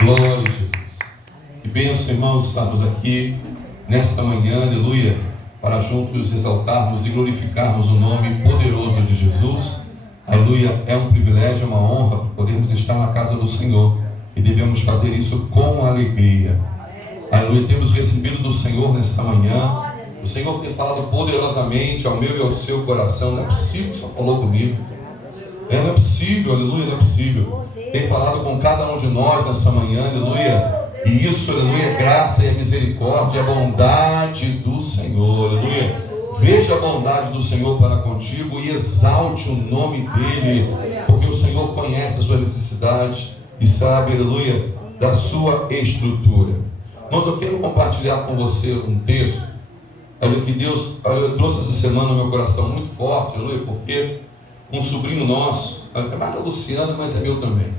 Glória a Jesus. Que bênção, irmãos, estamos aqui nesta manhã, aleluia, para juntos exaltarmos e glorificarmos o nome poderoso de Jesus. Aleluia, é um privilégio, é uma honra podermos estar na casa do Senhor e devemos fazer isso com alegria. Aleluia, temos recebido do Senhor nesta manhã. O Senhor tem falado poderosamente ao meu e ao seu coração. Não é possível, só falou comigo. Não é possível, aleluia, não é possível. Tem falado com cada um de nós nessa manhã, aleluia. E isso, aleluia, é graça e a misericórdia, a bondade do Senhor, aleluia. Veja a bondade do Senhor para contigo e exalte o nome dEle, porque o Senhor conhece as suas necessidades e sabe, aleluia, da sua estrutura. Mas eu quero compartilhar com você um texto, aleluia, que Deus trouxe essa semana no meu coração muito forte, aleluia, porque um sobrinho nosso, é mais da Luciana, mas é meu também,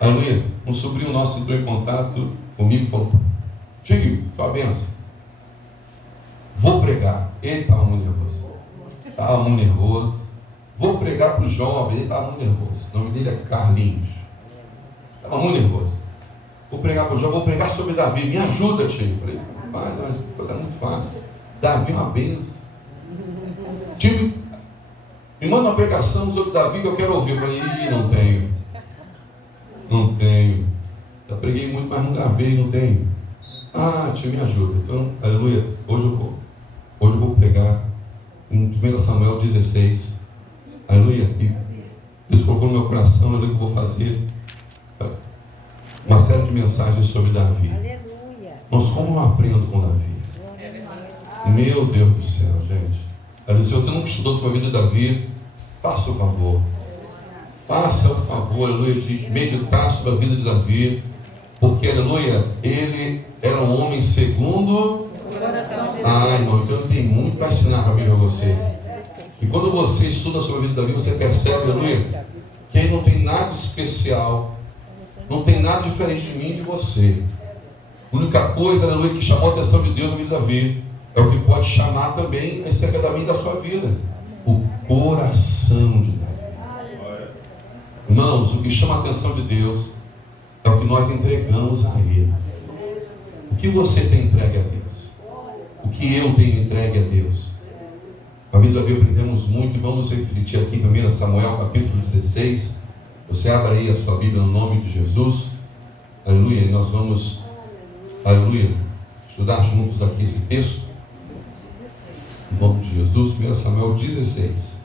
aleluia, um sobrinho nosso entrou em contato comigo e falou: tio, sua bênção, vou pregar. Ele estava muito nervoso, vou pregar para o jovem. Ele estava muito nervoso, o nome dele é Carlinhos, estava muito nervoso. Vou pregar para o jovem, vou pregar sobre Davi, me ajuda, tio. Eu falei: mas a coisa é muito fácil, Davi é uma bênção, tio, me manda uma pregação sobre Davi que eu quero ouvir. Eu falei: não tenho, já preguei muito, mas não gravei, não tenho. Ah, tio, me ajuda. Então, aleluia, hoje eu vou pregar em 1 Samuel 16, aleluia, e Deus colocou no meu coração, aleluia, que eu vou fazer uma série de mensagens sobre Davi. Mas como eu aprendo com Davi? Meu Deus do céu, gente. Aleluia, se você nunca estudou sobre a vida de Davi, faça o favor, aleluia, de meditar sobre a vida de Davi, porque, aleluia, ele era um homem segundo o coração de Deus. Irmão, então eu tenho muito para ensinar para mim e para você. E quando você estuda sobre a vida de Davi, você percebe, aleluia, que ele não tem nada especial, não tem nada diferente de mim e de você. A única coisa, aleluia, que chamou a atenção de Deus na vida de Davi é o que pode chamar também acerca da minha e da sua vida: o coração de Davi. Irmãos, o que chama a atenção de Deus é o que nós entregamos a Ele. O que você tem entregue a Deus? O que eu tenho entregue a Deus? A vida de Davi aprendemos muito e vamos refletir aqui em 1 Samuel capítulo 16. Você abre aí a sua Bíblia no nome de Jesus. Aleluia, e nós vamos, aleluia, estudar juntos aqui esse texto. Em nome de Jesus, 1 Samuel 16.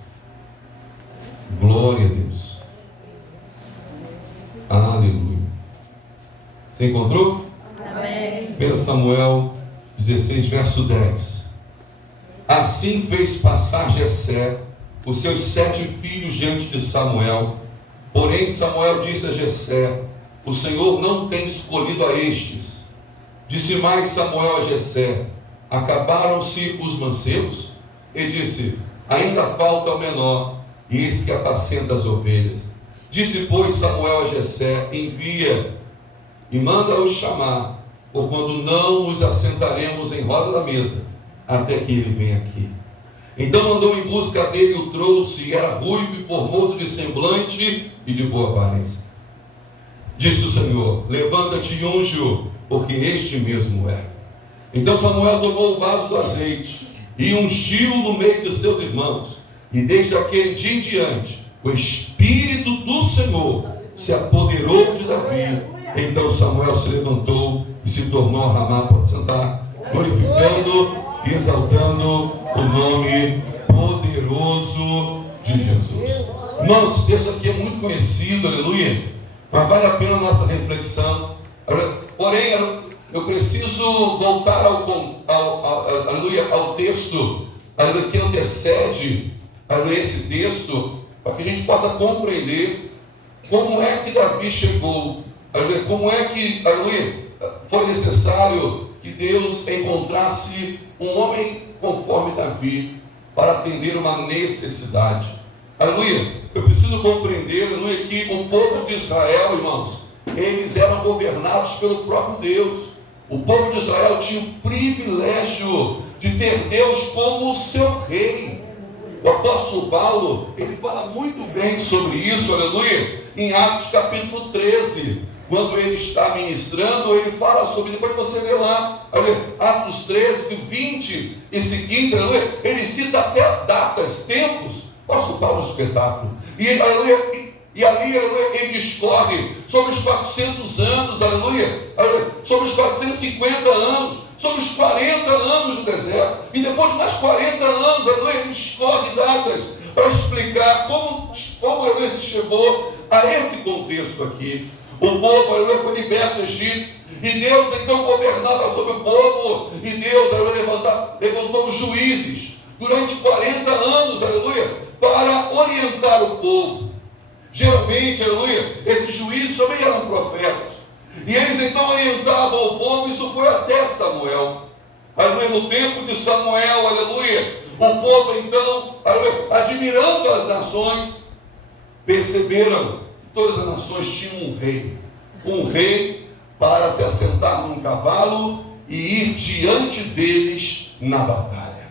Glória a Deus. Aleluia. Você encontrou? Amém. 1 Samuel 16, verso 10. Assim fez passar Jessé os seus 7 filhos diante de Samuel. Porém Samuel disse a Jessé: o Senhor não tem escolhido a estes. Disse mais Samuel a Jessé: acabaram-se os mancebos? E disse: ainda falta o menor, e eis que apacenta as ovelhas. Disse, pois, Samuel a Jessé: envia e manda-os chamar, porquanto não os assentaremos em roda da mesa, até que ele venha aqui. Então mandou em busca dele, o trouxe, e era ruivo e formoso de semblante e de boa aparência. Disse o Senhor: levanta-te e unge-o, porque este mesmo é. Então Samuel tomou o vaso do azeite e ungiu no meio de seus irmãos, e desde aquele dia em diante o Espírito do Senhor se apoderou de Davi. Então Samuel se levantou e se tornou a Ramá, pode sentar, glorificando e exaltando o nome poderoso de Jesus. Nosso texto aqui é muito conhecido, aleluia, mas vale a pena a nossa reflexão. Porém, eu preciso voltar ao texto, aleluia, que antecede, aleluia, esse texto, para que a gente possa compreender como é que Davi chegou, aleluia, como é que, aleluia, foi necessário que Deus encontrasse um homem conforme Davi para atender uma necessidade. Aleluia, eu preciso compreender, aleluia, que o povo de Israel, irmãos, eles eram governados pelo próprio Deus. O povo de Israel tinha o privilégio de ter Deus como o seu rei. O apóstolo Paulo, ele fala muito bem sobre isso, aleluia, em Atos capítulo 13. quando ele está ministrando, ele fala sobre, depois você vê lá, Atos 13, 20 e seguinte, ele cita até datas, tempos, posso Paulo no espetáculo, e ali, ele discorre sobre os 400 anos, sobre os 450 anos, sobre os 40 anos no deserto, e depois de mais 40 anos, ele discorre datas para explicar como se chegou a esse contexto aqui. O povo foi liberto do Egito, e Deus então governava sobre o povo, e Deus levantou os juízes durante 40 anos, para orientar o povo. Geralmente, esses juízes também eram profetas, e eles então orientavam o povo. Isso foi até Samuel. No tempo de Samuel, o povo então, admirando as nações, perceberam que todas as nações tinham um rei para se assentar num cavalo e ir diante deles na batalha.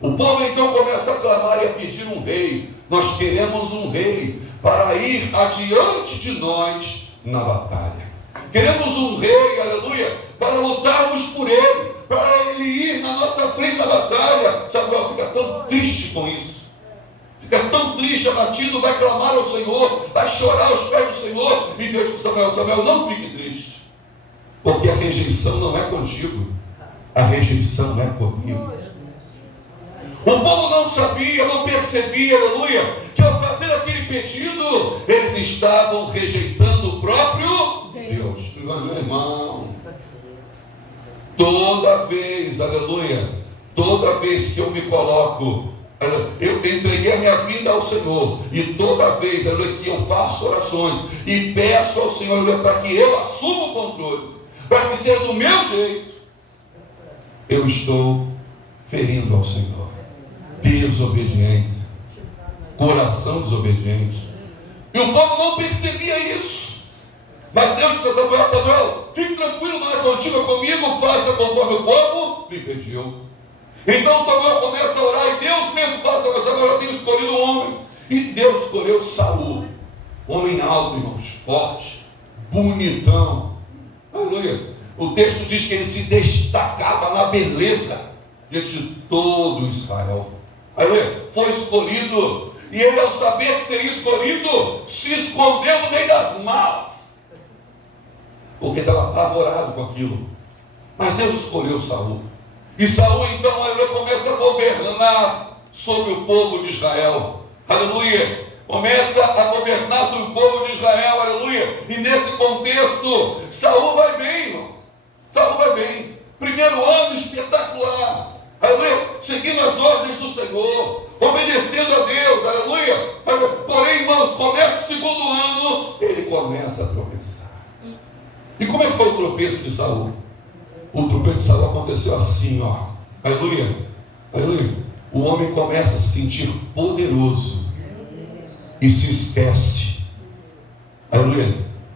O povo então começa a clamar e a pedir um rei. Nós queremos um rei para ir adiante de nós na batalha. Queremos um rei, para lutarmos por ele, para ele ir na nossa frente na batalha. Samuel fica tão triste com isso. Fica tão triste, abatido, vai clamar ao Senhor, vai chorar aos pés do Senhor. E Deus diz para Samuel, não fique triste, porque a rejeição não é contigo, a rejeição é comigo. O povo não sabia, não percebia, que ao fazer aquele pedido, eles estavam rejeitando o próprio Deus. Meu irmão, toda vez, toda vez que eu me coloco, eu entreguei a minha vida ao Senhor, e toda vez que eu faço orações e peço ao Senhor para que eu assuma o controle, para que seja do meu jeito, eu estou ferindo ao Senhor. Desobediência, coração desobediente. E o povo não percebia isso. Mas Deus disse a Samuel, fique tranquilo, não é contigo, é comigo, faça conforme o povo lhe pediu. Então Samuel começa a orar, e Deus mesmo fala: Samuel, eu tenho escolhido um homem. E Deus escolheu Saul, homem alto, irmãos, forte, bonitão. Aleluia. O texto diz que ele se destacava na beleza diante de todo Israel. Foi escolhido, e ele, ao saber que seria escolhido, se escondeu no meio das malas, porque estava apavorado com aquilo. Mas Deus escolheu Saul, e Saul então começa a governar sobre o povo de Israel. Começa a governar sobre o povo de Israel, e nesse contexto Saul vai bem, irmão. Saul vai bem. Primeiro ano espetacular, seguindo as ordens do Senhor, obedecendo a Deus, Porém, irmãos, começa o segundo ano, ele começa a tropeçar. E como é que foi o tropeço de Saul? O tropeço de Saul aconteceu assim, O homem começa a se sentir poderoso e se esquece,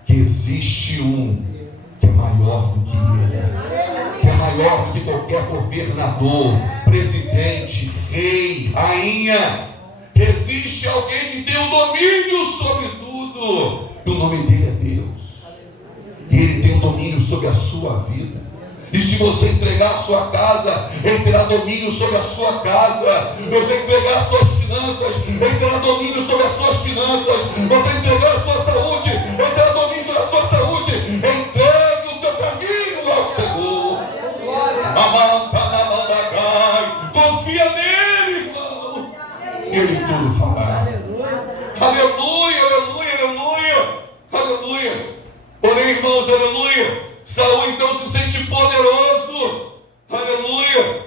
que existe um que é maior do que ele, que é maior do que qualquer governador, presidente, rei, rainha. Existe alguém que tem o domínio sobre tudo, e o nome dele é Deus, e ele tem o domínio sobre a sua vida. E se você entregar a sua casa, ele terá domínio sobre a sua casa. Você entregar as suas finanças, ele terá domínio sobre as suas finanças. Você entregar a sua saúde, ele terá domínio sobre a sua saúde. Entregue o teu caminho ao Senhor. Confia nele, irmão. Ele tudo fará. Aleluia, aleluia, aleluia, aleluia. Porém, irmãos, aleluia, Saul então se sente poderoso, aleluia.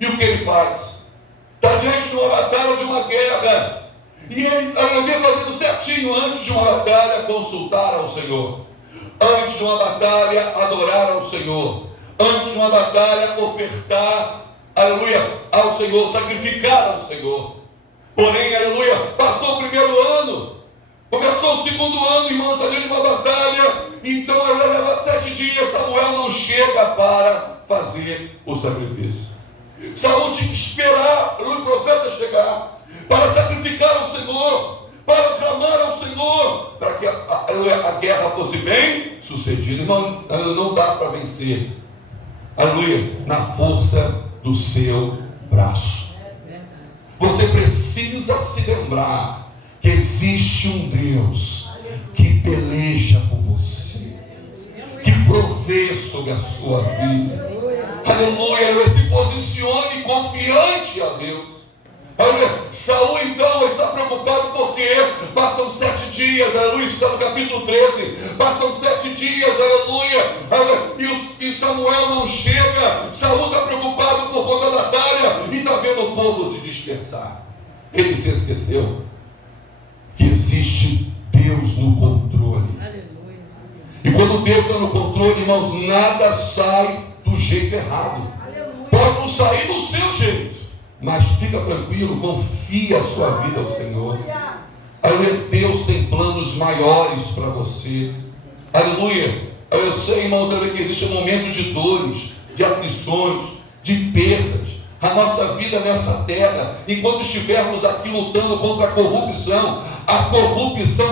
E o que ele faz? Está diante de uma batalha, de uma guerra, e ele vinha fazendo certinho. Antes de uma batalha, consultar ao Senhor. Antes de uma batalha, adorar ao Senhor. Antes de uma batalha, ofertar, aleluia, ao Senhor, sacrificar ao Senhor. Porém, aleluia, passou o primeiro ano, começou o segundo ano, irmãos, está diante de uma batalha. Então leva 7 dias, Samuel não chega para fazer o sacrifício. Saul tinha que esperar o profeta chegar para sacrificar ao Senhor, para clamar ao Senhor, para que a guerra fosse bem sucedida. Irmão, não dá para vencer, aleluia, na força do seu braço. Você precisa se lembrar que existe um Deus que peleja por você, que provê sobre a sua vida. Aleluia, se posicione confiante a Deus. Aleluia. Saul então está preocupado porque passam 7 dias, aleluia, isso está no capítulo 13, passam 7 dias, aleluia, aleluia, e Samuel não chega. Saul está preocupado por conta da batalha e está vendo o povo se dispersar. Ele se esqueceu que existe Deus no controle. Aleluia. E quando Deus está no controle, irmãos, nada sai do jeito errado. Aleluia. Pode não sair do seu jeito, mas fica tranquilo, confia a sua vida ao Senhor. Aleluia, Deus tem planos maiores para você. Aleluia. Eu sei, irmãos, que existem momentos de dores, de aflições, de perdas. A nossa vida nessa terra, enquanto estivermos aqui lutando contra a corrupção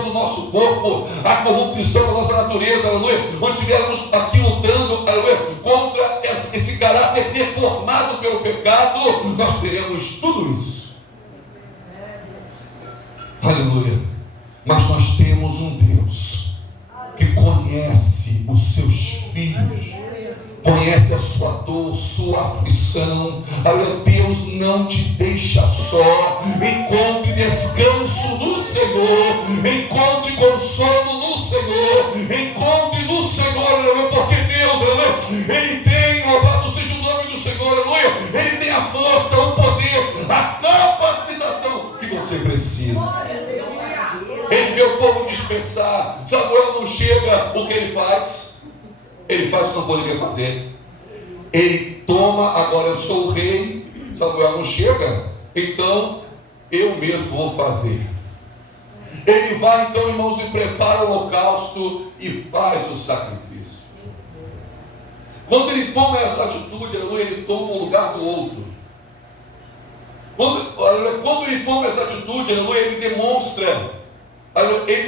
do nosso corpo, a corrupção da nossa natureza, aleluia, quando estivermos aqui lutando, aleluia, contra esse caráter deformado pelo pecado, nós teremos tudo isso. Aleluia. Mas nós temos um Deus que conhece os seus filhos, conhece a sua dor, sua aflição. Aleluia. Deus não te deixa só. Encontre descanso no Senhor, encontre consolo no Senhor, encontre no Senhor, aleluia, porque Deus, aleluia, Ele tem, louvado seja o nome do Senhor, aleluia, Ele tem a força, o poder, a capacitação que você precisa. Ele vê o povo dispersar. Samuel não chega, o que ele faz? Ele faz o que não poderia fazer. Ele toma, agora eu sou o rei. Samuel não chega, então eu mesmo vou fazer. Ele vai então, irmãos, e prepara o holocausto e faz o sacrifício. Quando ele toma essa atitude, ele toma o lugar do outro. Quando ele toma essa atitude, ele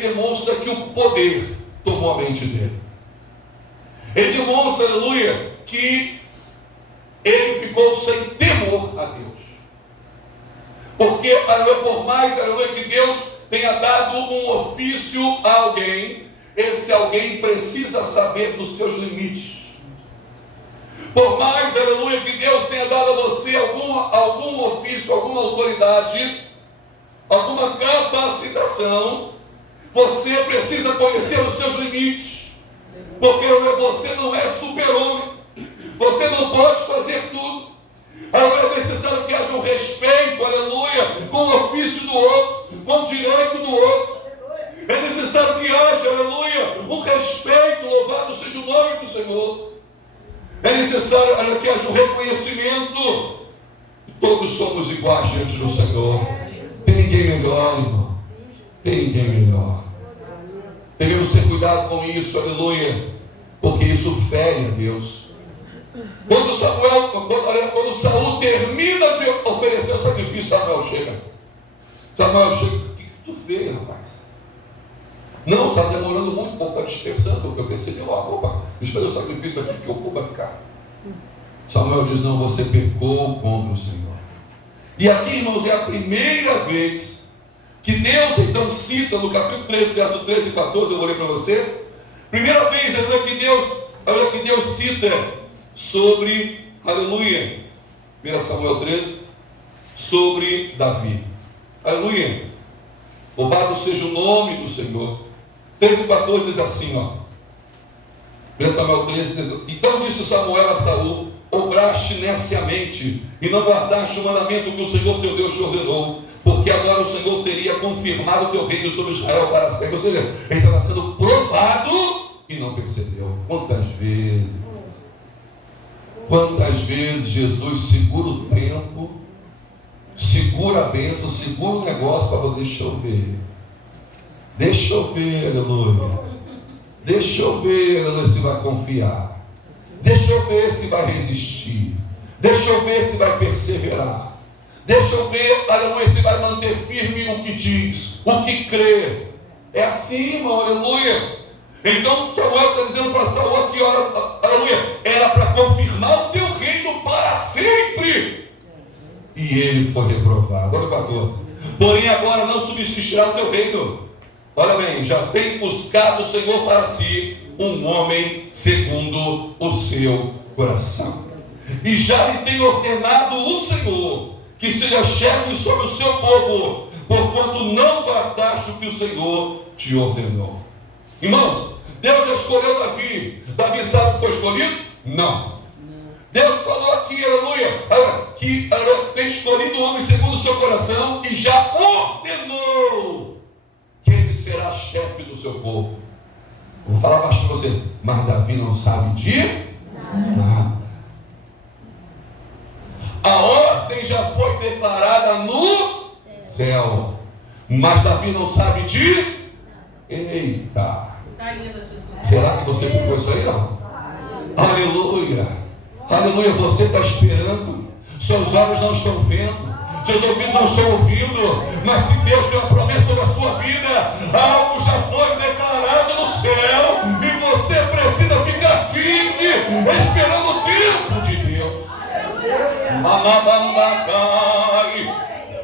demonstra que o poder tomou a mente dele. Ele demonstra, aleluia, que ele ficou sem temor a Deus. Porque, aleluia, por mais, aleluia, que Deus tenha dado um ofício a alguém, esse alguém precisa saber dos seus limites. Por mais, aleluia, que Deus tenha dado a você algum ofício, alguma autoridade, alguma capacitação, você precisa conhecer os seus limites. Porque você não é super-homem, você não pode fazer tudo. É necessário que haja um respeito, aleluia, com o ofício do outro, com o direito do outro. É necessário que haja, aleluia, um respeito, louvado seja o nome do Senhor. É necessário que haja um reconhecimento. Todos somos iguais diante do Senhor. Tem ninguém melhor, irmão. Tem ninguém melhor. Devemos ter cuidado com isso, aleluia, porque isso fere a Deus. Quando Saul termina de oferecer o sacrifício, Samuel chega. O que tu fez, rapaz? Não, está demorando muito, o povo está dispersando. Eu pensei, opa, deixa eu fazer o sacrifício aqui, que o povo vai ficar. Samuel diz, não, você pecou contra o Senhor. E aqui, irmãos, é a primeira vez que Deus então cita no capítulo 13, verso 13 e 14, eu vou ler para você. Primeira vez, que Deus cita sobre, aleluia, 1 Samuel 13, sobre Davi. Aleluia. Louvado seja o nome do Senhor. 13 e 14 diz assim, 1 Samuel 13, 13. Então disse Samuel a Saul, obraste neciamente e não guardaste o mandamento que o Senhor teu Deus te ordenou, porque agora o Senhor teria confirmado o teu reino sobre Israel para sempre. Ou seja, ele estava sendo provado e não percebeu. Quantas vezes Jesus segura o tempo, segura a bênção, segura o negócio para deixa eu ver, aleluia. Deixa eu ver, aleluia, se vai confiar. Deixa eu ver se vai resistir. Deixa eu ver se vai perseverar. Deixa eu ver, aleluia, se vai manter firme o que diz, o que crê. É assim, irmão, aleluia. Então Samuel está dizendo para Saul aqui, aleluia, era para confirmar o teu reino para sempre. E ele foi reprovado. Olha o 14. Porém agora não subsistirá o teu reino. Olha bem, já tem buscado o Senhor para si um homem segundo o seu coração. E já lhe tem ordenado o Senhor que seja chefe sobre o seu povo, porquanto não guardaste o que o Senhor te ordenou. Irmãos, Deus escolheu Davi. Davi sabe que foi escolhido? Não. Deus falou aqui, aleluia, que tem escolhido o homem segundo o seu coração e já ordenou que ele será chefe do seu povo. Vou falar baixinho para você, mas Davi não sabe de nada. A ordem já foi declarada no céu, mas Davi não sabe de... Eita! Será que você pegou isso aí? Não? Aleluia! Aleluia! Você está esperando, seus olhos não estão vendo, seus ouvidos não estão ouvindo, mas se Deus tem uma promessa da sua vida, algo já foi declarado no céu e você precisa ficar firme, esperando o tempo de Deus.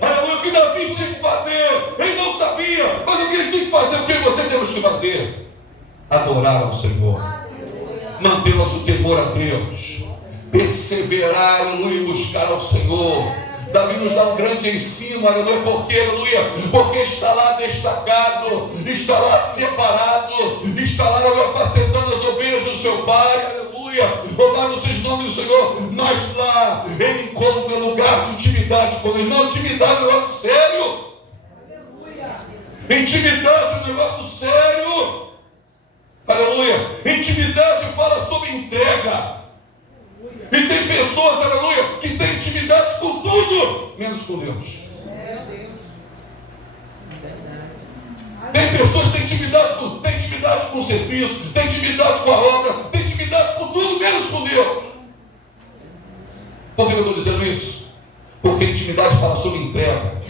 Aleluia, o que Davi tinha que fazer? Ele não sabia, mas o que ele tinha que fazer? O que você temos que fazer? Adorar ao Senhor, manter nosso temor a Deus, perseverar, aleluia, e buscar ao Senhor. Davi nos dá um grande ensino, aleluia, porque está lá destacado, está lá separado, está lá, aleluia, apacentando as ovelhas do seu pai, aleluia, louvado seja o nome do Senhor. Mas lá ele encontra lugar de intimidade com ele. Não, intimidade é um negócio sério, intimidade é um negócio sério, aleluia. Intimidade fala sobre entrega. E tem pessoas, aleluia, que têm intimidade com tudo, menos com Deus. Tem pessoas que têm intimidade com o serviço, têm intimidade com a obra, têm intimidade com tudo, menos com Deus. Por que eu estou dizendo isso? Porque intimidade fala sobre entrega.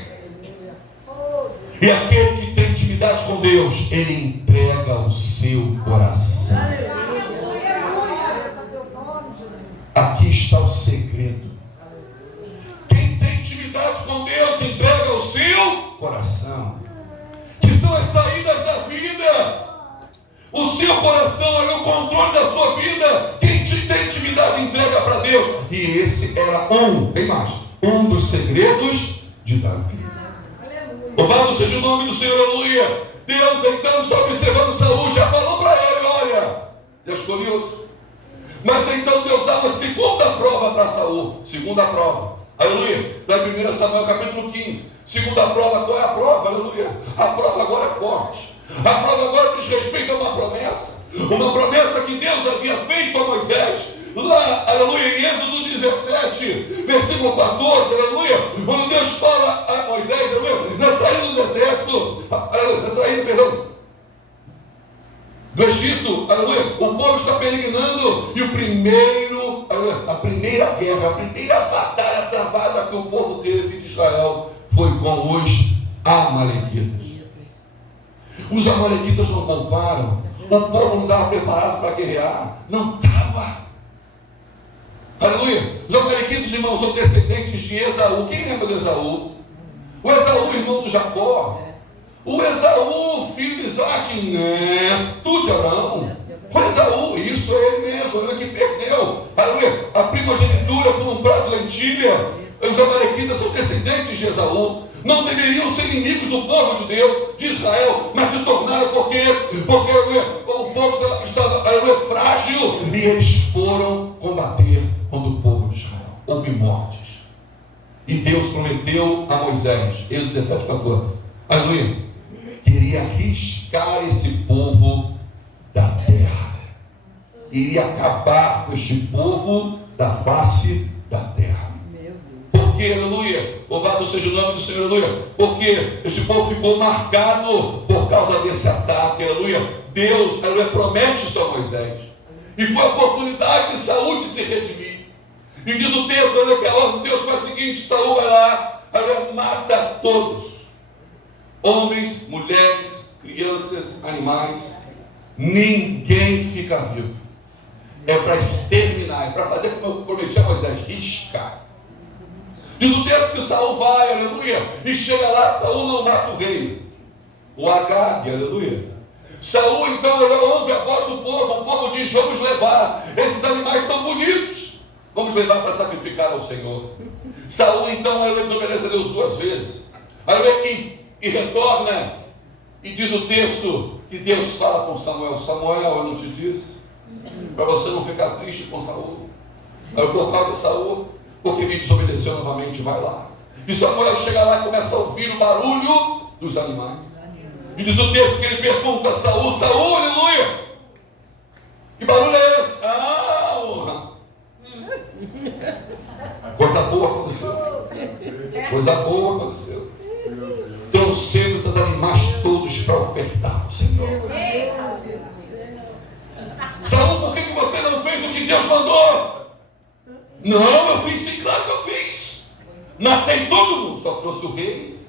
E aquele que tem intimidade com Deus, ele entrega o seu coração. Aqui está o segredo. Quem tem intimidade com Deus entrega o seu coração, que são as saídas da vida. O seu coração é o controle da sua vida. Quem tem intimidade entrega para Deus. E esse era um dos segredos de Davi. Louvado seja o nome do Senhor, aleluia. Deus então está observando Saul, já falou para ele, olha, já escolhi outro. Mas então Deus dá uma segunda prova para Saul. Segunda prova, aleluia. Da 1 Samuel capítulo 15. Segunda prova, qual é a prova? Aleluia. A prova agora é forte. A prova agora diz respeito a uma promessa. Uma promessa que Deus havia feito a Moisés. Lá, aleluia, em Êxodo 17, versículo 14, aleluia. Quando Deus fala a Moisés, aleluia, na saída do deserto, do Egito, aleluia, o povo está peregrinando e a primeira guerra, a primeira batalha travada que o povo teve de Israel foi com os amalequitas. Os amalequitas não pouparam, o povo não estava preparado para guerrear, não estava. Aleluia. Os amalequitas, irmãos, são descendentes de Esaú. Quem lembra de Esaú? O Esaú, irmão do Jacó. O Esaú, filho de Isaac, neto de Abraão. O Esaú, isso é ele mesmo, ele que perdeu, aleluia, a primogenitura por um prato de lentilha. Os amalequitas são descendentes de Esaú. Não deveriam ser inimigos do povo de Deus, de Israel, mas se tornaram porque o povo estava frágil e eles foram combater contra o povo de Israel. Houve mortes. E Deus prometeu a Moisés, Êxodo 17:14, aleluia, queria riscar esse povo da terra, iria acabar com este povo da face da terra. Porque, aleluia, louvado seja o nome do Senhor, aleluia, porque este povo ficou marcado por causa desse ataque, aleluia. Deus, aleluia, promete isso a Moisés, e foi a oportunidade de Saul de se redimir. E diz o texto, aleluia, que a ordem de Deus foi a seguinte: Saul vai lá, aleluia, mata todos, homens, mulheres, crianças, animais, ninguém fica vivo. É para exterminar, é para fazer como eu prometi a Moisés, riscar. Diz o texto que Saul vai, aleluia, e chega lá, Saul não mata o rei, o Agag, aleluia. Saul então ele ouve a voz do povo, o povo diz, vamos levar, esses animais são bonitos, vamos levar para sacrificar ao Senhor. Saul então ele desobedece a Deus 2 vezes, e retorna, e diz o texto que Deus fala com Samuel, Samuel, eu não te disse, para você não ficar triste com Saul, por causa de Saul, porque me desobedeceu novamente, vai lá. E Samuel chega lá e começa a ouvir o barulho dos animais. E diz o texto que ele pergunta a Saul, Saul, aleluia, que barulho é esse? Coisa boa aconteceu. Coisa boa aconteceu. Trouxemos esses animais todos para ofertar ao Senhor. Saul, por que você não fez o que Deus mandou? Não, eu fiz sim, claro que eu fiz. Matei todo mundo, só trouxe o rei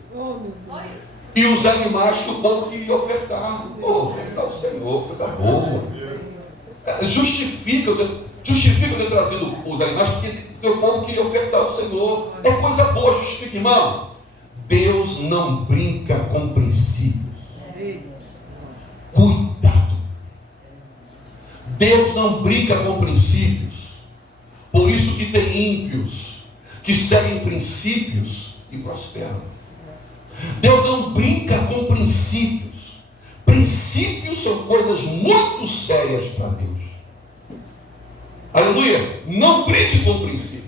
e os animais que o povo queria ofertar. Ofertar ao Senhor, coisa boa. Justifica eu ter trazido os animais porque o povo queria ofertar ao Senhor. É coisa boa, justifica, irmão. Deus não brinca com princípios. Cuidado. Deus não brinca com princípios. Por isso que tem ímpios que seguem princípios e prosperam. Deus não brinca com princípios. Princípios são coisas muito sérias para Deus. Aleluia. Não brinque com princípios.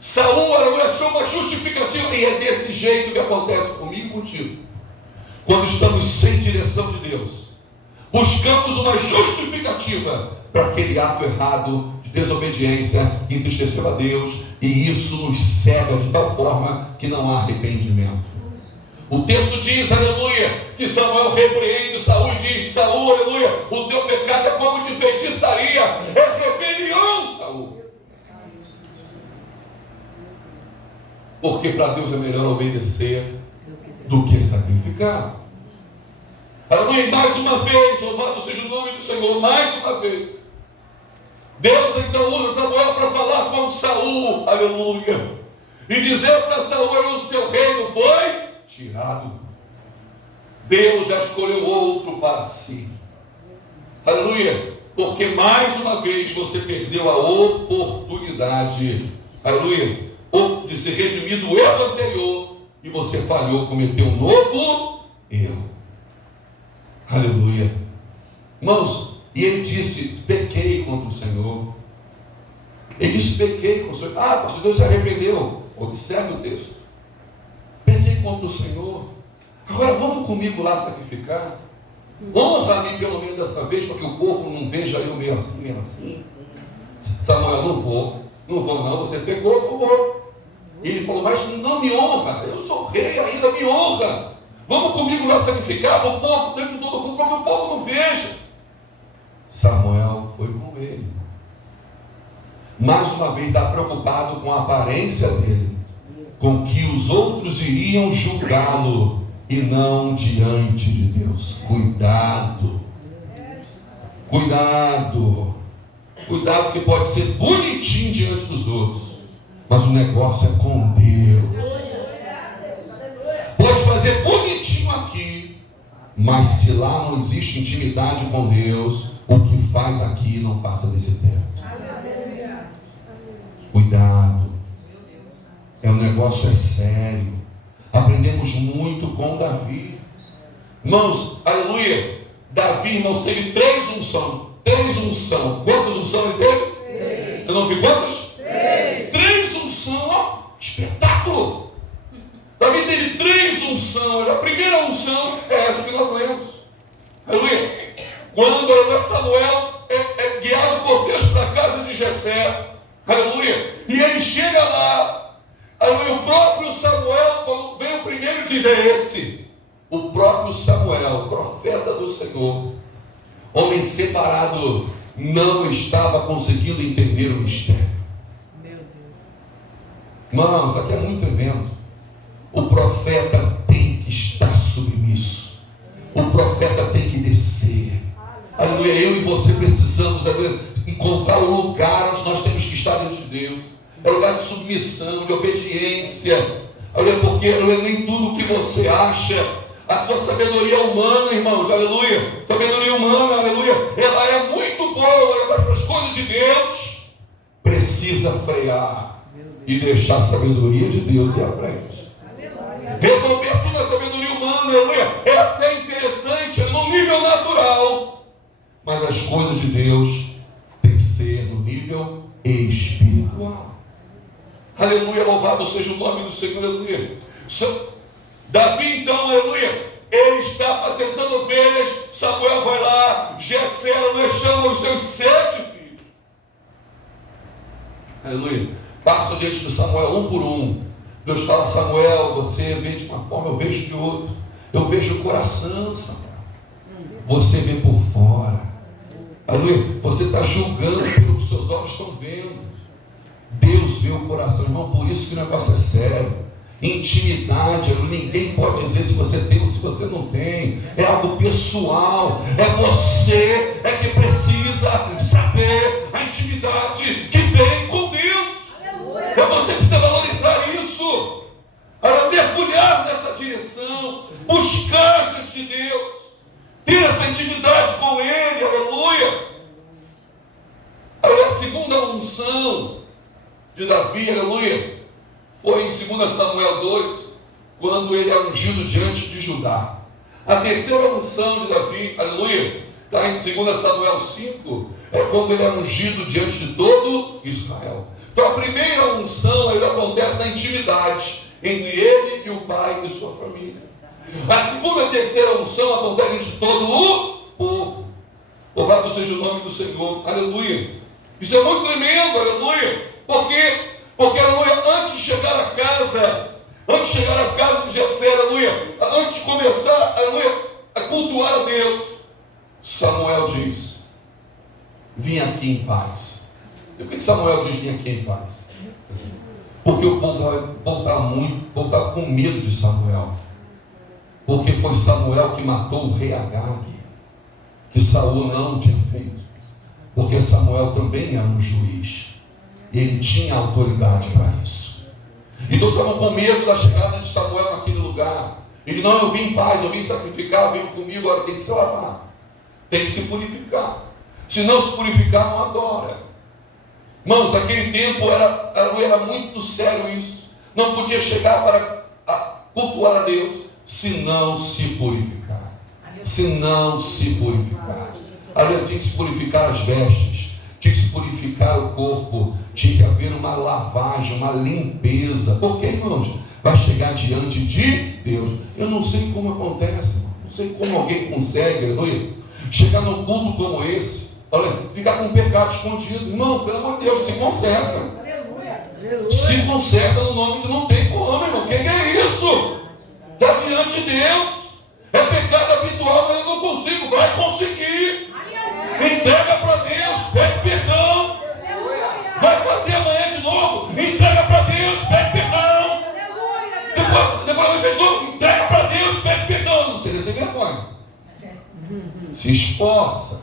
Saul, aleluia, achou uma justificativa. E é desse jeito que acontece comigo e contigo. Quando estamos sem direção de Deus, buscamos uma justificativa para aquele ato errado de desobediência, que entristeceu a Deus, e isso nos cega de tal forma que não há arrependimento. O texto diz, aleluia, que Samuel repreende Saul e diz, Saul, aleluia, o teu pecado é como de feitiçaria, é rebelião, Saul. Porque para Deus é melhor obedecer do que sacrificar. Aleluia, mais uma vez, louvado seja o nome do Senhor, mais uma vez. Deus então usa Samuel para falar com Saul, aleluia, e dizer para Saul, o seu reino foi tirado. Deus já escolheu outro para si. Aleluia, porque mais uma vez você perdeu a oportunidade, aleluia, de ser redimido do erro anterior, e você falhou, cometeu um novo erro. Aleluia. Irmãos, e ele disse, pequei contra o Senhor. Ele disse, pequei contra o Senhor. Pastor, Deus se arrependeu. Observe o texto. Pequei contra o Senhor. Agora vamos comigo lá sacrificar. Honra-me pelo menos dessa vez, para que o povo não veja eu meio assim. Samuel, não vou não, você pecou, não vou. E ele falou, mas não me honra, eu sou rei ainda, me honra. Vamos comigo lá sacrificar, o povo, dentro de todo o povo, para que o povo não veja. Samuel foi com ele. Mais uma vez está preocupado com a aparência dele, com que os outros iriam julgá-lo, e não diante de Deus. Cuidado. Cuidado. Cuidado, que pode ser bonitinho diante dos outros, mas o negócio é com Deus. Pode fazer bonitinho aqui, mas se lá não existe intimidade com Deus, o que faz aqui não passa desse teto. Cuidado. O negócio é sério. Aprendemos muito com Davi. Irmãos, aleluia. Davi, irmãos, teve 3 unções. Quantas unções ele teve? Eu não vi quantas? 3 unções, ó. Espetáculo. Davi teve 3 unções. A primeira unção é essa que nós lemos. Aleluia. Quando Samuel é guiado por Deus para a casa de Jessé. Aleluia. E ele chega lá. Aleluia. O próprio Samuel, quando vem o primeiro, diz, é esse. O próprio Samuel, profeta do Senhor, homem separado, não estava conseguindo entender o mistério. Meu Deus. Irmãos, isso aqui é muito tremendo. O profeta tem que estar submisso. O profeta tem que descer. Aleluia. Eu e você precisamos, aleluia, encontrar o lugar onde nós temos que estar diante de Deus. É lugar de submissão, de obediência. Aleluia, porque aleluia, nem tudo que você acha, a sua sabedoria humana, irmãos, aleluia, sabedoria humana, aleluia, ela é muito boa, mas para as coisas de Deus precisa frear e deixar a sabedoria de Deus ir à frente. Resolver tudo na sabedoria humana, aleluia, é até interessante, é no nível natural, mas as coisas de Deus tem que ser no nível espiritual. Aleluia, louvado seja o nome do Senhor, aleluia. Davi então, aleluia, ele está apacentando ovelhas. Samuel vai lá, Jessé, aleluia, chama os seus 7 filhos, aleluia, passa diante de Samuel um por um. Deus fala: Samuel, você vê de uma forma, eu vejo de outra. Eu vejo o coração, Samuel, você vê por fora, aleluia, você está julgando pelo que seus olhos estão vendo. Deus vê o coração, irmão, por isso que o negócio é sério. Intimidade, ninguém pode dizer se você tem ou se você não tem. É algo pessoal. É você que precisa saber a intimidade que tem com Deus. É você que precisa valorizar isso. Para mergulhar nessa direção, buscar diante de Deus, ter essa intimidade com Ele. Aleluia. A segunda unção de Davi, aleluia, foi em 2 Samuel 2, quando ele é ungido diante de Judá. A terceira unção de Davi, aleluia, está em 2 Samuel 5, é quando ele é ungido diante de todo Israel. Então a primeira unção, ele acontece na intimidade entre ele e o pai e sua família. A segunda e terceira unção acontece entre todo o povo. Louvado seja o nome do Senhor, aleluia. Isso é muito tremendo, aleluia. Porque aleluia, antes de chegar à casa de Jessé, aleluia, antes de começar, aleluia, a cultuar a Deus, Samuel diz: vim aqui em paz. E por que Samuel diz: vim aqui em paz? Porque o povo estava com medo de Samuel. Porque foi Samuel que matou o rei Agag, que Saul não tinha feito. Porque Samuel também era um juiz. Ele tinha autoridade para isso. Então estavam com medo da chegada de Samuel naquele lugar. Ele: não, eu vim em paz, eu vim sacrificar, vem comigo. Agora tem que se lavar, tem que se purificar. Se não se purificar, não adora. Irmãos, naquele tempo era muito sério isso. Não podia chegar para cultuar a Deus se não se purificar. Se não se purificar. Aliás, tinha que se purificar as vestes, tinha que se purificar o corpo, tinha que haver uma lavagem, uma limpeza. Porque, irmãos, vai chegar diante de Deus. Eu não sei como acontece, irmão. Não sei como alguém consegue, aleluia, chegar num culto como esse, olha, ficar com um pecado escondido. Irmão, pelo amor de Deus, se conserta. Se conserta no nome que não tem como, irmão. O que é isso? Está diante de Deus. É pecado habitual, mas eu não consigo. Vai conseguir. Entrega para Deus, pede perdão. Vai fazer amanhã de novo, entrega para Deus, pede perdão. Depois vai fazer de novo, entrega para Deus, pede perdão. Não seria sem vergonha. Se esforça,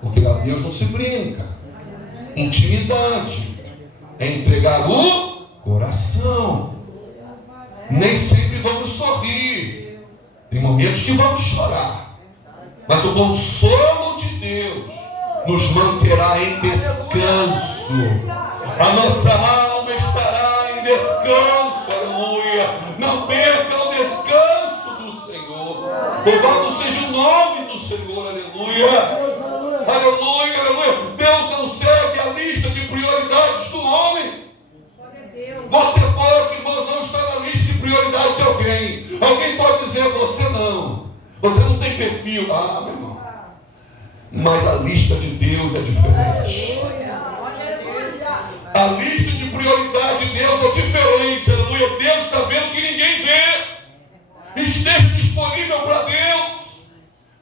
porque a Deus não se brinca. Intimidade é entregar o coração. Nem sempre vamos sorrir, tem momentos que vamos chorar. Mas o consolo de Deus nos manterá em descanso. A nossa alma estará em descanso, aleluia. Não perca o descanso do Senhor. Louvado seja o nome do Senhor, aleluia. Aleluia, aleluia. Deus não segue a lista de prioridades do homem. Você pode, irmãos, não estar na lista de prioridade de alguém. Alguém pode dizer: você não. Você não tem perfil. Ah, meu irmão. Mas a lista de Deus é diferente. A lista de prioridade de Deus é diferente. Aleluia. Deus está vendo que ninguém vê. Esteja disponível para Deus.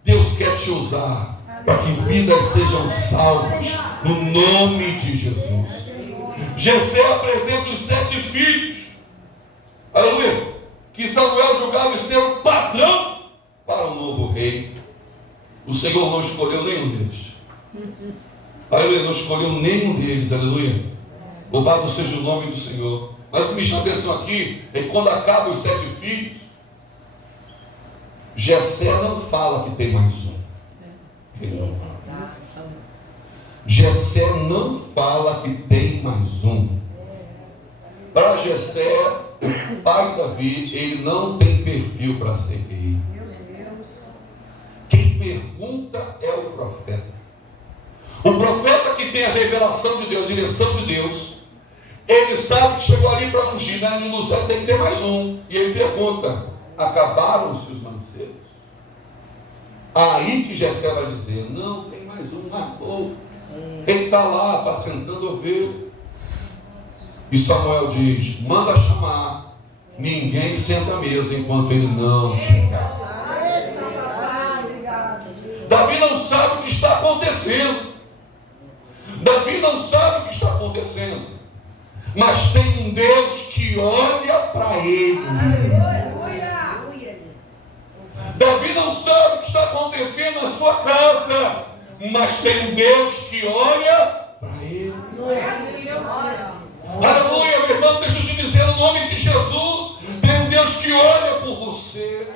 Deus quer te usar para que vidas sejam salvas no nome de Jesus. Jessé apresenta os 7 filhos, aleluia, que Samuel julgava ser o padrão para um novo rei. O Senhor não escolheu nenhum deles. Aleluia, não escolheu nenhum deles, aleluia. Louvado seja o nome do Senhor. Mas o que me chama a atenção aqui é que quando acabam os 7 filhos, Jessé não fala que tem mais um. Ele não fala. Jessé não fala que tem mais um. Para Jessé, o pai Davi, ele não tem perfil para ser rei. Quem pergunta é o profeta. O profeta que tem a revelação de Deus, a direção de Deus, ele sabe que chegou ali para ungir, né? No céu tem que ter mais um. E ele pergunta: acabaram-se os mancebos? Aí que Jessé vai dizer: não, tem mais um, matou. Ele está lá apacentando ovelha. E Samuel diz: manda chamar. Ninguém senta à mesa enquanto ele não chegar. Davi não sabe o que está acontecendo. Davi não sabe o que está acontecendo. Mas tem um Deus que olha para ele. Davi não sabe o que está acontecendo na sua casa. Mas tem um Deus que olha para ele. Aleluia, meu irmão, deixa eu te dizer no nome de Jesus. Tem um Deus que olha por você.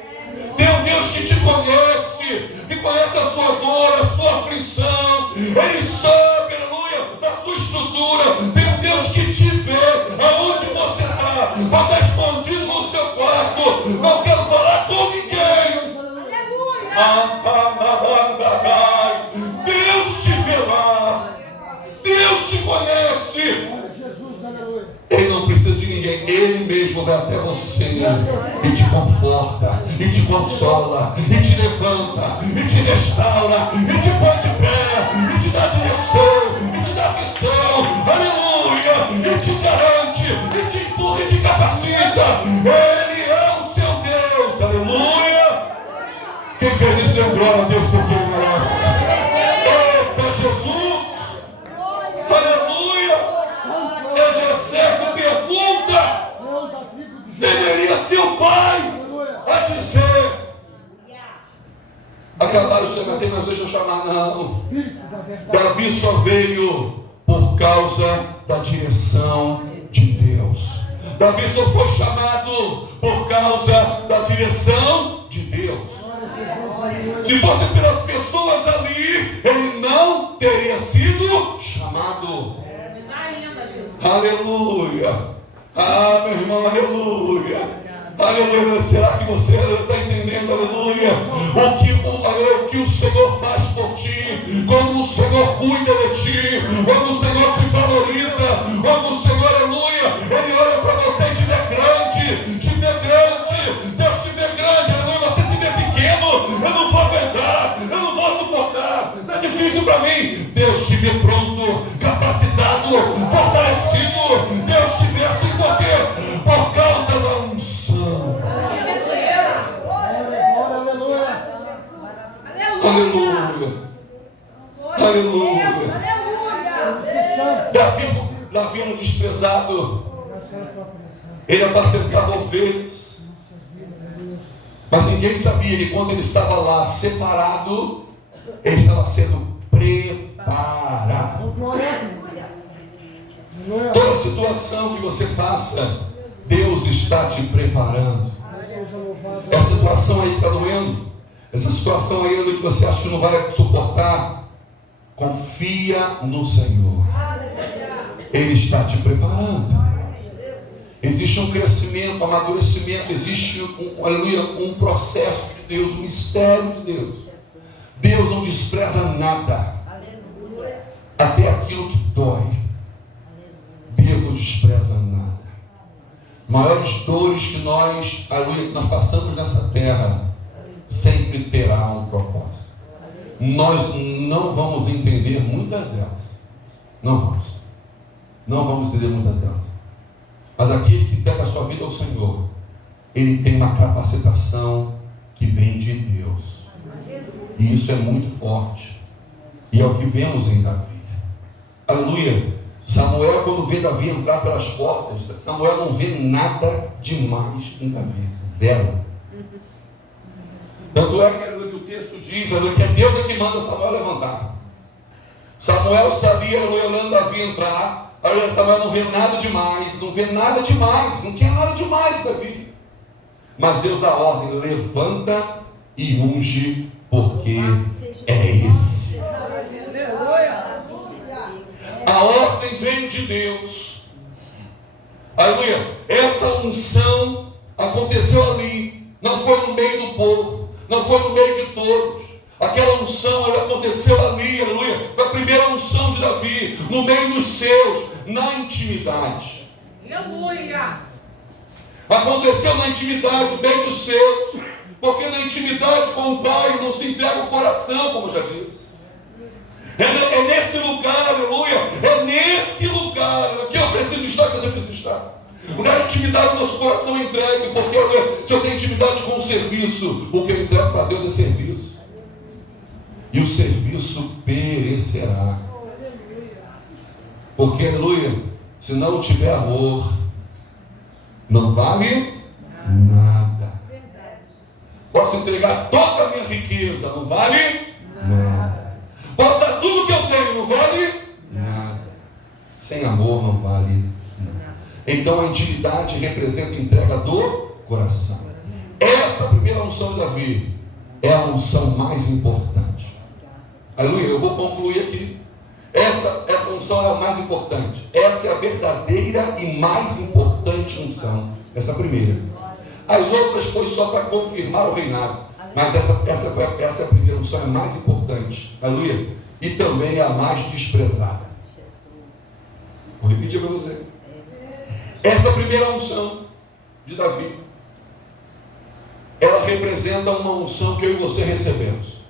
Tem um Deus que te conhece, que conhece a sua dor, a sua aflição. Ele sabe, aleluia, da sua estrutura. Tem um Deus que te vê aonde você está. Está escondido no seu quarto. Não quero falar com ninguém. Deus te vê lá. Deus te conhece. Ele não precisa de ninguém. Ele mesmo vai até você e te conforta, e te consola, e te levanta, e te restaura, e te põe de pé, e te dá direção, e te dá visão, aleluia, e te garante, e te empurra, e te capacita. Ele é o seu Deus, aleluia. Quem quer dizer glória a Deus porque ele merece? Eita Jesus, aleluia. É Jessé que pergunta. Deveria ser o pai a dizer: acabaram o seu bater, mas deixa eu chamar. Não, Davi só veio por causa da direção de Deus. Davi só foi chamado por causa da direção de Deus. Se fosse pelas pessoas ali, ele não teria sido chamado. Aleluia. Ah, meu irmão, aleluia. Aleluia. Será que você está entendendo, aleluia, o que o Senhor faz por ti? Como o Senhor cuida de ti, como o Senhor te valoriza, como o Senhor, aleluia, Ele olha para você e te vê grande, Deus te vê grande, aleluia. Você se vê pequeno, eu não vou aguentar, eu não vou suportar, é difícil para mim. Deus te vê pronto, capacitado, fortalecido. Deus te vê assim por quê? Por causa da unção. Aleluia. Aleluia. Davi era um desprezado. Ele apacentava ovelhas. Mas ninguém sabia que quando ele estava lá separado, ele estava sendo preparado. Toda situação que você passa, Deus está te preparando. Essa situação aí que está doendo, essa situação aí que você acha que não vai suportar, confia no Senhor. Ele está te preparando. Existe um crescimento, um amadurecimento, existe um processo de Deus, um mistério de Deus. Deus não despreza nada, até aquilo que dói. Deus não despreza nada. Maiores dores que nós passamos nessa terra, sempre terá um propósito. Nós não vamos entender muitas delas. Não vamos entender muitas delas. Mas aquele que pega a sua vida ao Senhor, ele tem uma capacitação que vem de Deus. E isso é muito forte. E é o que vemos em Davi. Aleluia. Samuel, quando vê Davi entrar pelas portas, Samuel não vê nada demais em Davi. Zero. Tanto é que o texto diz que é Deus que manda Samuel levantar. Samuel sabia, olhando Davi entrar. Aí Samuel não vê nada demais, não tinha nada demais, Davi. Mas Deus dá ordem: levanta e unge, porque é esse. A ordem vem de Deus. Aleluia. Essa unção aconteceu ali, não foi no meio do povo, não foi no meio de todos. Aquela unção, ela aconteceu ali, aleluia. Foi a primeira unção de Davi, no meio dos seus, na intimidade. Aleluia. Aconteceu na intimidade, no meio dos seus, porque na intimidade com o Pai não se entrega o coração, como já disse. É nesse lugar, aleluia, é nesse lugar que eu preciso estar, que você precisa estar. Lugar de intimidade, o nosso coração é entregue, porque aleluia, se eu tenho intimidade com o serviço, o que eu entrego para Deus é serviço. E o serviço perecerá. Porque, aleluia, se não tiver amor, não vale nada. Posso entregar toda a minha riqueza, não vale nada. Posso dar tudo que eu tenho, não vale nada. Sem amor não vale nada. Então a intimidade representa a entrega do coração. Essa primeira unção de Davi é a unção mais importante. Aleluia, eu vou concluir aqui. Essa unção é a mais importante. Essa é a verdadeira e mais importante unção. Essa primeira. As outras foi só para confirmar o reinado. Mas essa é a primeira unção, é a mais importante. Aleluia. E também é a mais desprezada. Vou repetir para você. Essa primeira unção de Davi, ela representa uma unção que eu e você recebemos.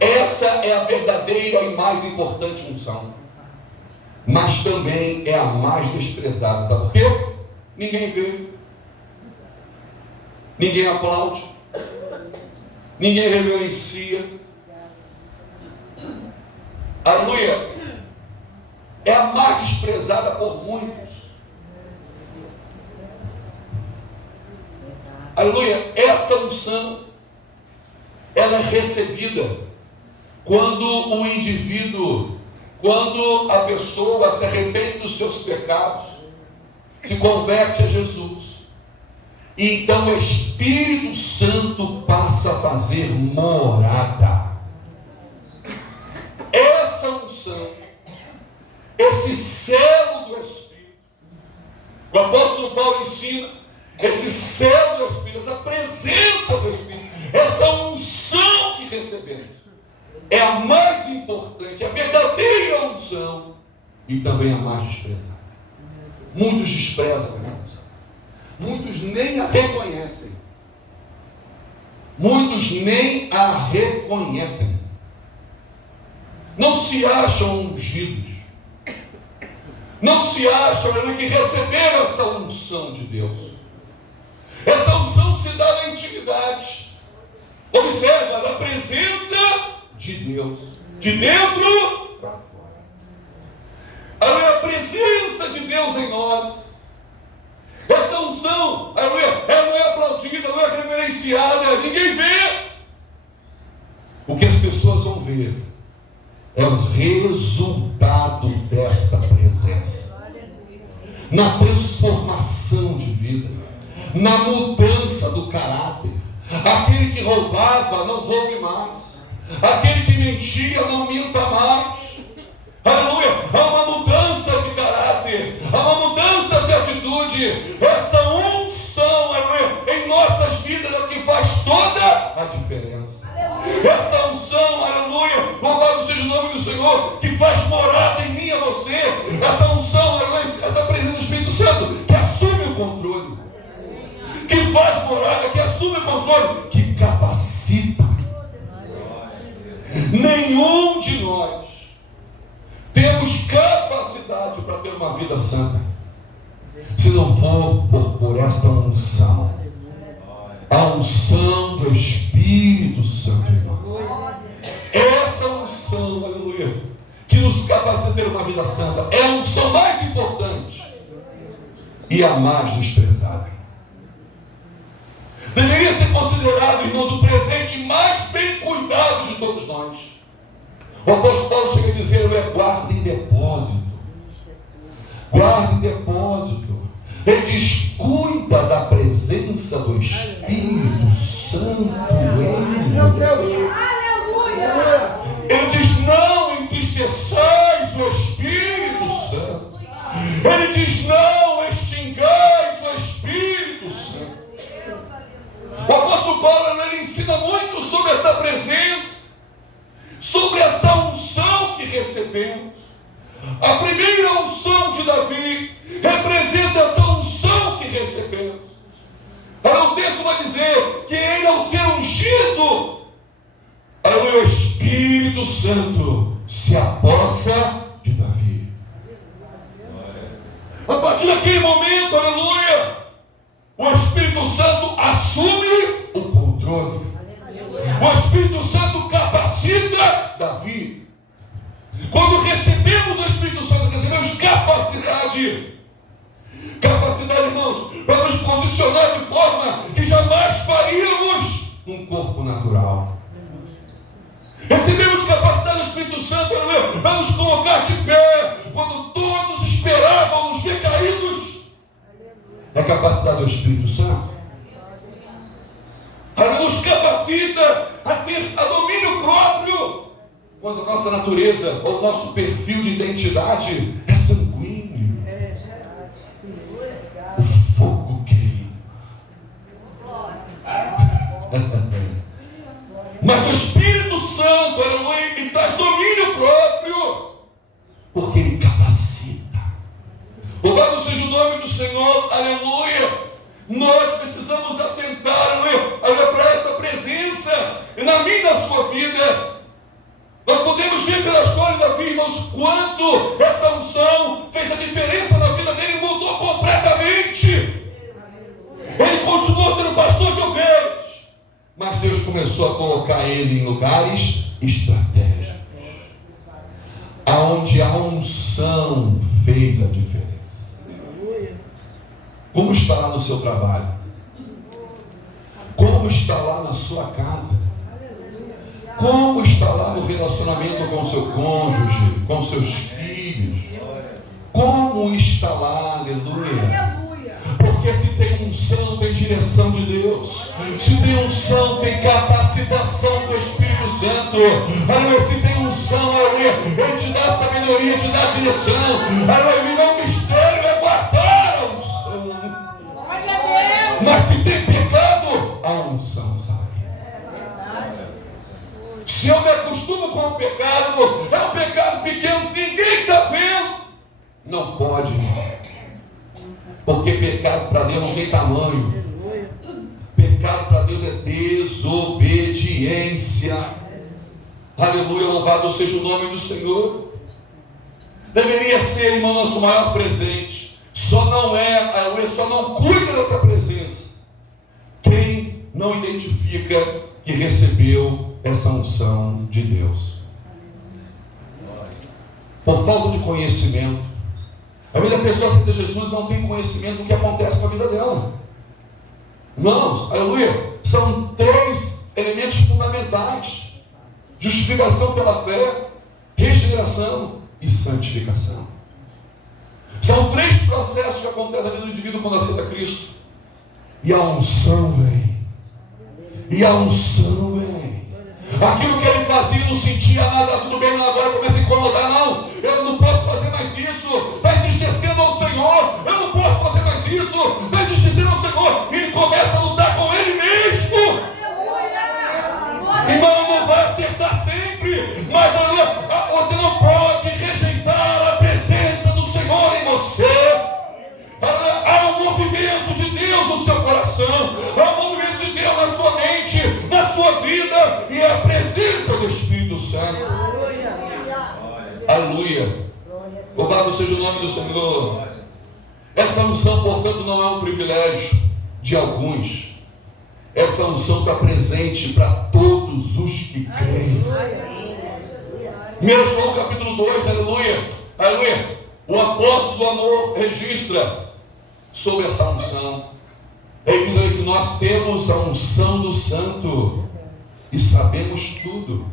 Essa é a verdadeira e mais importante unção. Mas também é a mais desprezada. Sabe por quê? Ninguém vê. Ninguém aplaude. Ninguém reverencia. Aleluia. É a mais desprezada por muitos. Aleluia. Essa unção, ela é recebida quando o indivíduo, quando a pessoa se arrepende dos seus pecados, se converte a Jesus. E então o Espírito Santo passa a fazer morada. Essa unção, esse selo do Espírito, o apóstolo Paulo ensina, esse selo do Espírito, essa presença do Espírito, essa unção que recebemos, é a mais importante, a verdadeira unção, e também a mais desprezada. Muitos desprezam essa unção. Muitos nem a reconhecem. Muitos nem a reconhecem. Não se acham ungidos. Não se acham que receberam essa unção de Deus. Essa unção se dá na intimidade. Observa, na presença de Deus. De dentro para fora. A presença de Deus em nós. Essa unção, ela não é aplaudida, não é reverenciada, ninguém vê. O que as pessoas vão ver é o resultado desta presença. Na transformação de vida, na mudança do caráter. Aquele que roubava, não roube mais. Aquele que mentia, não minta mais. Aleluia, há uma mudança de caráter, há uma mudança de atitude. Essa unção, aleluia, em nossas vidas é o que faz toda a diferença. Aleluia. Essa unção, aleluia, louvado seja o nome do Senhor, que faz morada em mim e a você. Essa unção, aleluia, essa presença do Espírito Santo, que assume o controle, que faz morada, que assume o controle, que capacita. Nenhum de nós temos capacidade para ter uma vida santa, se não for por esta unção, a unção do Espírito Santo em nós. Essa unção, aleluia, que nos capacita a ter uma vida santa, é a unção mais importante e a mais desprezada. Deveria ser considerado, irmãos, o presente mais bem cuidado de todos nós. O apóstolo Paulo chega a dizer: guarda em depósito. Guarda em depósito. Ele diz: cuida da presença do Espírito Santo em você. Ele diz: não entristeçais o Espírito Santo. Ele diz: não extingais o Espírito Santo. O apóstolo Paulo, ele ensina muito sobre essa presença, sobre essa unção que recebemos. A primeira unção de Davi representa essa unção que recebemos. O texto vai dizer que ele, ao ser ungido, o Espírito Santo se apossa de Davi. A partir daquele momento, aleluia, o Espírito Santo assume o controle. O Espírito Santo capacita Davi. Quando recebemos o Espírito Santo, recebemos capacidade. Capacidade, irmãos, para nos posicionar de forma que jamais faríamos num corpo natural. Recebemos capacidade do Espírito Santo, aleluia, para nos colocar de pé quando todos esperavam nos ver caídos. É a capacidade do Espírito Santo. Ela nos capacita a ter a domínio próprio. Quando a nossa natureza, ou o nosso perfil de identidade é sanguíneo. O fogo queima. Mas o Espírito Santo, aleluia, ele traz domínio próprio, porque ele capacita. Louvado seja o nome do Senhor, aleluia. Nós precisamos atentar, aleluia, para essa presença na minha e na sua vida. Nós podemos ver pela história de Davi, irmãos, quanto essa unção fez a diferença na vida dele e mudou completamente. Ele continuou sendo pastor de ovelhas, mas Deus começou a colocar ele em lugares estratégicos, aonde a unção fez a diferença. Como está lá no seu trabalho? Como está lá na sua casa? Como está lá no relacionamento com o seu cônjuge, com seus filhos? Como está lá, aleluia? Porque se tem unção, tem direção de Deus. Se tem unção, tem capacitação do Espírito Santo. Aleluia. Se tem unção, aleluia, ele te dá sabedoria, te dá direção. Aleluia. E não mistério é guardar a unção. Mas se tem pecado, a unção sai. Se eu me acostumo com o pecado, é um pecado pequeno, ninguém está vendo. Não pode, porque pecado para Deus não tem tamanho. Pecado para Deus é desobediência. Aleluia, louvado seja o nome do Senhor. Deveria ser, irmão, nosso maior presente. Só não é, aleluia, só não cuida dessa presença quem não identifica que recebeu essa unção de Deus. Por falta de conhecimento. A vida da pessoa aceita Jesus não tem conhecimento do que acontece com a vida dela. Irmãos, aleluia, são 3 elementos fundamentais: justificação pela fé, regeneração e santificação. São 3 processos que acontecem na vida do indivíduo quando aceita Cristo. E a unção vem. E a unção vem. Aquilo que ele fazia, não sentia nada, tudo bem, mas agora começa a incomodar. Não, eu não posso fazer mais isso. Está entristecendo ao Senhor. Eu não posso fazer mais isso. Está entristecendo ao Senhor. E ele começa a lutar com ele mesmo. Irmão, não vai acertar sempre, mas você não pode rejeitar a presença do Senhor em você. Há um movimento de Deus no seu coração, há um movimento de Deus na sua mente, na sua vida, e é a presença do Espírito Santo. Aleluia. Louvado seja o nome do Senhor. Essa unção, portanto, não é um privilégio de alguns. Essa unção está presente para todos os que creem. 1 João capítulo 2, aleluia, aleluia. O apóstolo do amor registra sobre essa unção. Ele diz aí que nós temos a unção do Santo e sabemos tudo.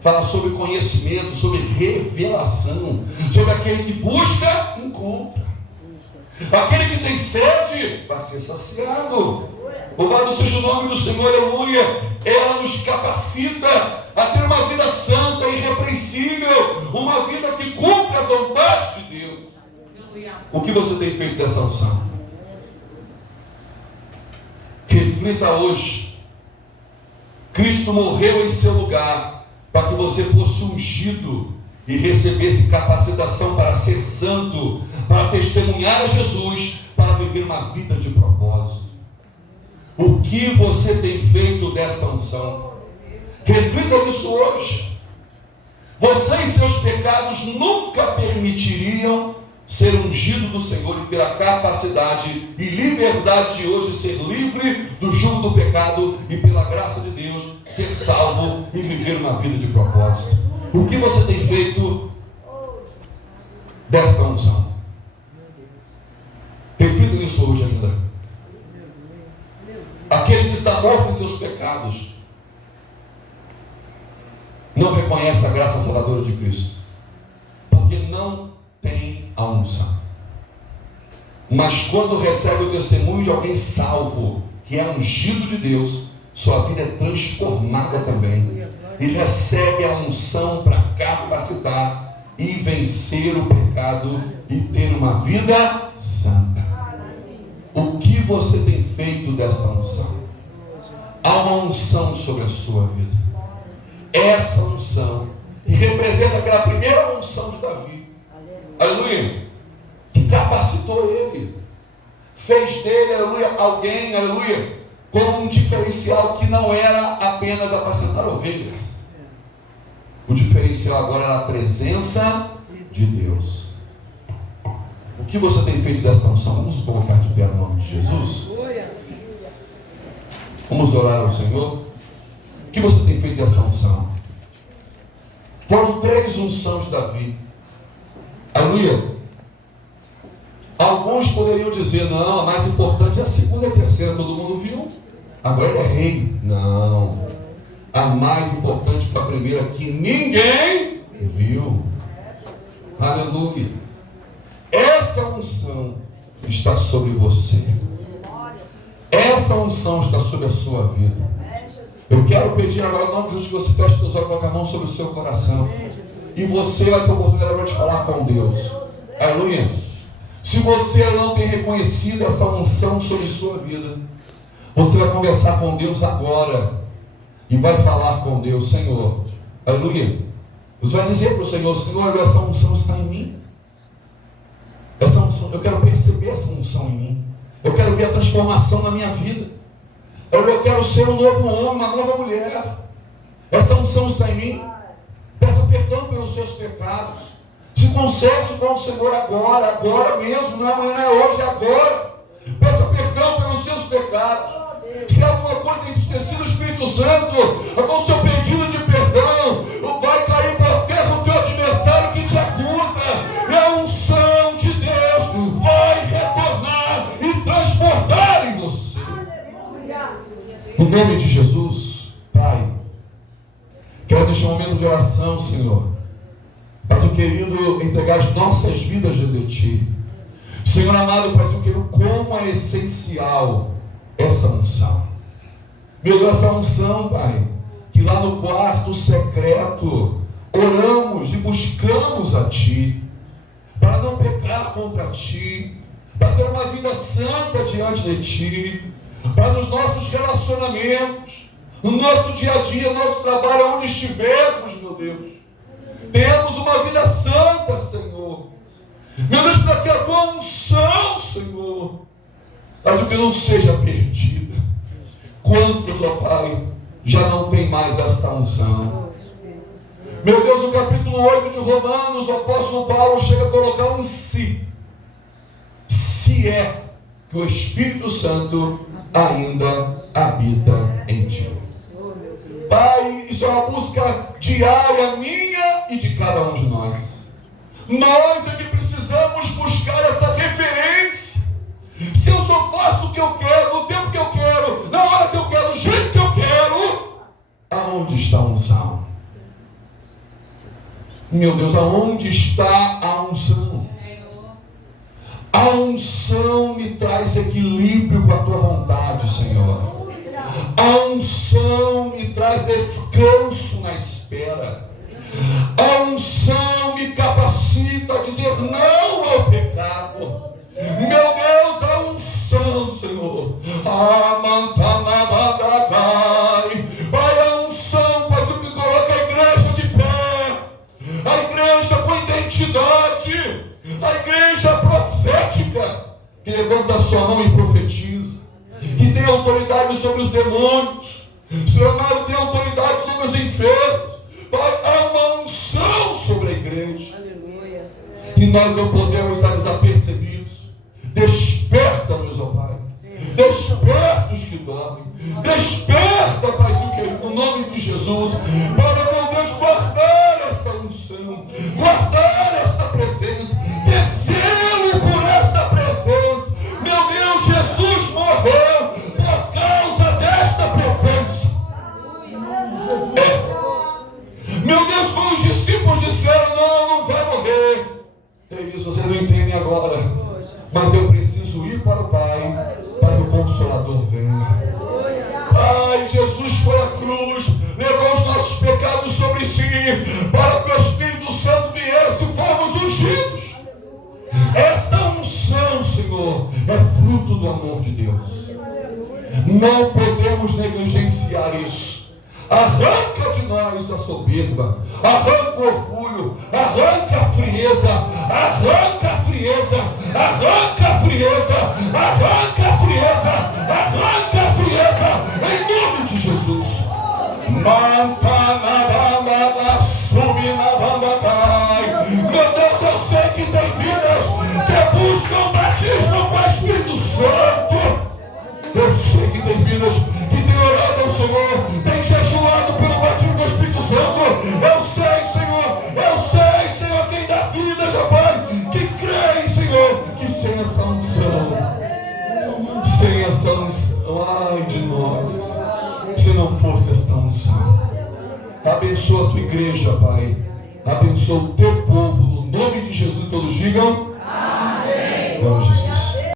Fala sobre conhecimento, sobre revelação, sobre aquele que busca, encontra. Aquele que tem sede, vai ser saciado. Louvado seja o nome do Senhor, aleluia. Ela nos capacita a ter uma vida santa, irrepreensível, uma vida que cumpre a vontade de Deus. O que você tem feito dessa unção? Reflita hoje. Cristo morreu em seu lugar para que você fosse ungido e recebesse capacitação para ser santo, para testemunhar a Jesus, para viver uma vida de propósito. O que você tem feito desta unção? Reflita nisso hoje. Você e seus pecados nunca permitiriam ser ungido do Senhor e ter a capacidade e liberdade de hoje ser livre do jugo do pecado e, pela graça de Deus, ser salvo e viver uma vida de propósito. O que você tem feito desta unção? Reflita nisso hoje ainda. Aquele que está morto em seus pecados não reconhece a graça salvadora de Cristo, porque não tem a unção. Mas quando recebe o testemunho de alguém salvo, que é ungido de Deus, sua vida é transformada também, e recebe a unção para capacitar e vencer o pecado e ter uma vida santa. O que você tem feito desta unção? Há uma unção sobre a sua vida. Essa unção, que representa aquela primeira unção de Davi, aleluia, que capacitou ele, fez dele, aleluia, alguém, aleluia, com um diferencial que não era apenas apacentar ovelhas. O diferencial agora era a presença de Deus. O que você tem feito desta unção? Vamos colocar de pé no nome de Jesus. Vamos orar ao Senhor. O que você tem feito desta unção? Foram 3 unções de Davi. Aleluia. Alguns poderiam dizer, não, a mais importante é a segunda e a terceira, todo mundo viu. Agora ele é rei. Não. A mais importante foi a primeira, que ninguém viu. Aleluia. Essa unção está sobre você. Essa unção está sobre a sua vida. Eu quero pedir agora, em nome de Jesus, que você feche seus olhos, coloque a mão sobre o seu coração. E você vai ter a oportunidade agora de falar com Deus. Aleluia. Se você não tem reconhecido essa unção sobre sua vida, você vai conversar com Deus agora. E vai falar com Deus, Senhor. Aleluia. Você vai dizer para o Senhor, Senhor, essa unção está em mim. Essa unção, eu quero perceber essa unção em mim. Eu quero ver a transformação na minha vida. Eu quero ser um novo homem, uma nova mulher. Essa unção está em mim. Peça perdão pelos seus pecados. Se conserte com o Senhor agora, agora mesmo, não é amanhã, não é hoje, é agora. Peça perdão pelos seus pecados. Se alguma coisa tem entristecido o Espírito Santo, com o seu pedido de perdão, vai cair por terra o teu adversário que te acusa. E a unção de Deus vai retornar e transportar em você. No nome de Jesus, Pai, quero deixar um momento de oração, Senhor. Mas eu querido entregar as nossas vidas diante de Ti. Senhor amado, Pai, eu quero como é essencial essa unção. Meu Deus, essa unção, Pai, que lá no quarto secreto oramos e buscamos a Ti, para não pecar contra Ti, para ter uma vida santa diante de Ti, para nos nossos relacionamentos, no nosso dia a dia, no nosso trabalho, onde estivermos, meu Deus, temos uma vida santa, Senhor. Meu Deus, para que a Tua unção, Senhor, para que não seja perdida. Quantos, ó Pai, já não tem mais esta unção? Meu Deus, no capítulo 8 de Romanos, o apóstolo Paulo chega a colocar um se. Se é que o Espírito Santo ainda habita em ti. Pai, isso é uma busca diária minha e de cada um de nós. Nós é que precisamos buscar essa referência. Se eu só faço o que eu quero, no tempo que eu quero, na hora que eu quero, do jeito que eu quero, aonde está a unção? Meu Deus, aonde está a unção? A unção me traz equilíbrio com a tua vontade, Senhor. A unção me traz descanso na espera. A unção me capacita a dizer não ao pecado. Meu Deus, a unção, Senhor. Pai, a unção faz o que coloca a igreja de pé. A igreja com identidade. A igreja profética, que levanta a sua mão e profetiza, que tem autoridade sobre os demônios. Senhor amado, tem autoridade sobre os enfermos. Pai, há uma unção sobre a igreja. Aleluia. E nós não podemos estar desapercebidos. Desperta-nos, ó Pai. Desperta os que dormem. Desperta, Paizinho querido, no nome de Jesus, para, meu Deus, guardar esta unção, guardar esta presença, ter zelo por esta presença. Meu Deus, Jesus morreu por causa desta presença. Meu Deus, quando os discípulos disseram, não vai morrer, eles, vocês não entendem agora, mas eu preciso ir para o Pai, para que o Consolador venha. Pai, Jesus foi à cruz, levou os nossos pecados sobre si, para que o Espírito Santo viesse e fomos ungidos. Esta unção, Senhor, é fruto do amor de Deus. Não podemos negligenciar isso. Arranca de nós a soberba, arranca o orgulho, arranca a frieza, arranca a frieza, arranca a frieza, arranca a frieza, arranca a frieza, em nome de Jesus. Meu Deus, eu sei que tem vidas que buscam batismo com o Espírito Santo. Eu sei que tem vidas que têm orado ao Senhor, têm jejuado pelo batismo do Espírito Santo. Eu sei, Senhor, quem dá vida, ó Pai, que creem, Senhor, que sem essa unção, ai de nós, se não fosse esta unção. Abençoa a tua igreja, Pai. Abençoa o teu povo, no nome de Jesus. Todos digam amém. Glória a Jesus.